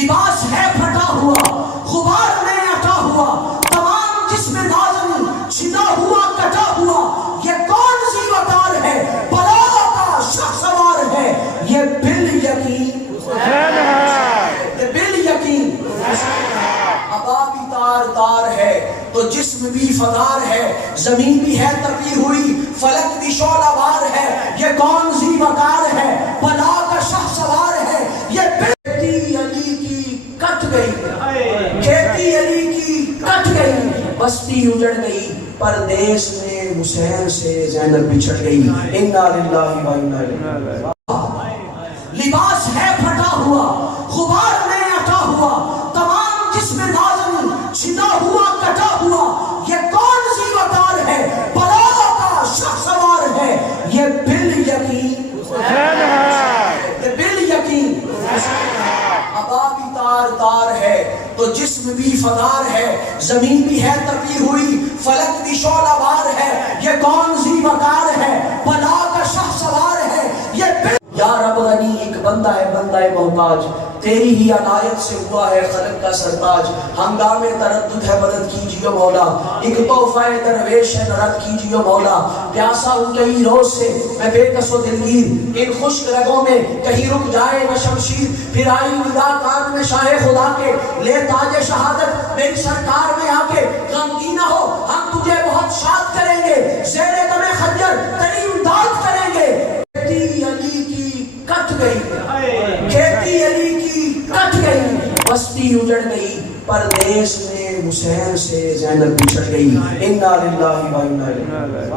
لباس ہے پھٹا ہوا غبار میں اٹا ہوا تمام جسم نازنی چھنا ہوا کٹا ہوا یہ کون سی وقار ہے بلا کا شخسوار ہے یہ بال یقین حسین ہے یہ بال یقین ہوا بھی تار تار ہے تو جسم بھی فدار ہے زمین بھی ہے تپی ہوئی فلک بھی شعلہ بار ہے یہ کون سی وقار ہے بلا کا شخسوار ہے یہ کھیتی علی کی کٹ گئی کھیتی علی کی کٹ گئی بستی اجڑ گئی پردیس میں حسین سے زینب بچھڑ گئی انا للہ و انا الیہ لباس ہے پھٹا ہوا غبار میں اٹا ہوا تمام جسم نازنی چھنا ہوا کٹا ہوا یہ کون سی وقار ہے بلا کا شخسوار ہے یہ بال یقین حسین ہے یہ بال یقین ہوا بھی تار تار ہے تو جسم بھی فدار ہے زمین بھی ہے تپی ہوئی فلک بھی شعلہ بار ہے یہ کون سی وقار ہے بلا کا شخسوار ہے یہ یا رب غنی ایک بندہ ہے بندہ محتاج تیری ہی عنایت سے ہوا ہے خلق کا سرتاج ہنگامے تردد ہے مدد کیجیے مولا ایک تحفہ درویش ہے رد کیجیے مولا پیاسا ہوں کہیں روز سے میں بے کس و دلگیر ان خشک رگوں میں کہیں رک جائے نہ شمشیر پھر آئی ندا کان میں شاہ خدا کے لے تاج شہادت میری سرکار میں آ کے غمگین نہ ہو ہم تجھے بہت شاد کریں گے زیر دم خنجر تیری امداد کریں گے کھیتی علی کی کٹ گئی کھیتی علی کی کٹ گئی بستی اجڑ گئی پردیس میں حسین سے زینب بچھڑ گئی انا للہ و انا الیہ